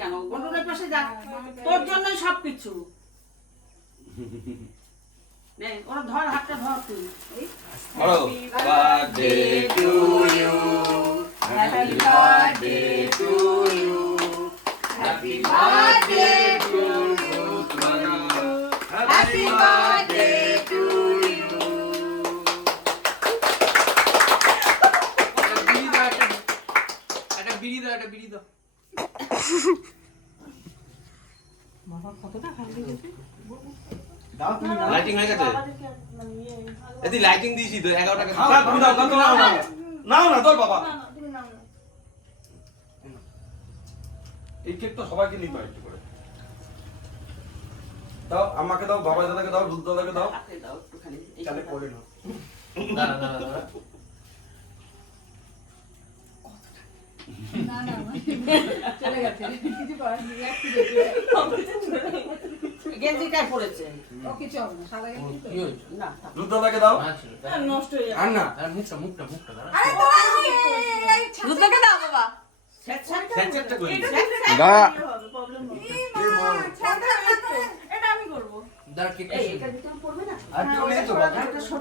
কেন বন্ধুদের পাশে যা, তোর জন্যই সবকিছু। নে ওরা ধর, হাতটা ধর তুই। Happy birthday to you. Happy birthday to you. Happy birthday to you. Happy birthday to you. একটা বিড়ি দাও। বাবা কতটা খালি গেছে। লাইটিং হয়ে গেছে। এদি লাইটিং দিয়েছি তো 11 টাকা। তুমি নাও না তোর বাবা। এই কেক তো সবাইকে নিতে হয় একটু করে। দাও আমাকে দাও, বাবা দাদাকে দাও, দুধ দাদাকে দাও। হাতে দাও একটুখানি। তাহলে করে নাও। দাঁড়া। চলে গেছে কিছু করার নেই গেঞ্জিটাই পড়েছে। ও কিছু হবে না সাদা গেঞ্জি তো কি হয়েছে? না দুধ দাদাকে দাও। নষ্ট হয়ে যাবে। আর না আর মুখটা দাঁড়া। আরে তোরা এই দুধটাকে দাও বাবা। স্যাঁতস্যাঁতটা করি। দাঁড়া এই মা ছাড়া এটা আমি করব। দাঁড়া কেক এই এটা দিতে